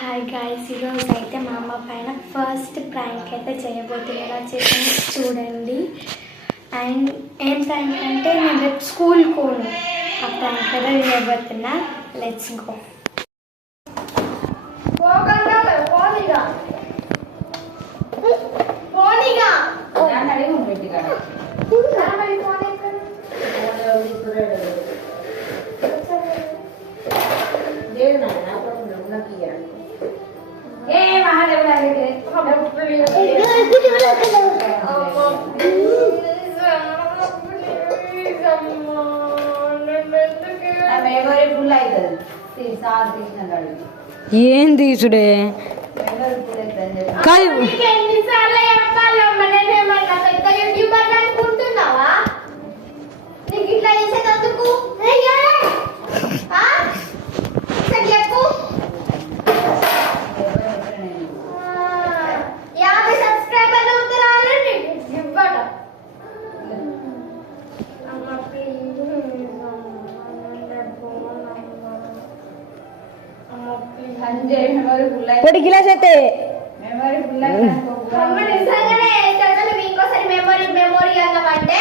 Hi guys, ఈరోజు అయితే మా అమ్మ పైన ఫస్ట్ ప్రాంక్ అయితే చేయబోతుంది. ఎలా చేసాను చూడండి. అండ్ ఏం ప్రాంక్ అంటే నేను రేపు స్కూల్ కోను ఆ ప్రాంక్ అయితే చేయబోతున్నా. Let's go. ఏం తీసుడే పొడి గిలాస్ అయితే మెమొరీ అన్నమంటే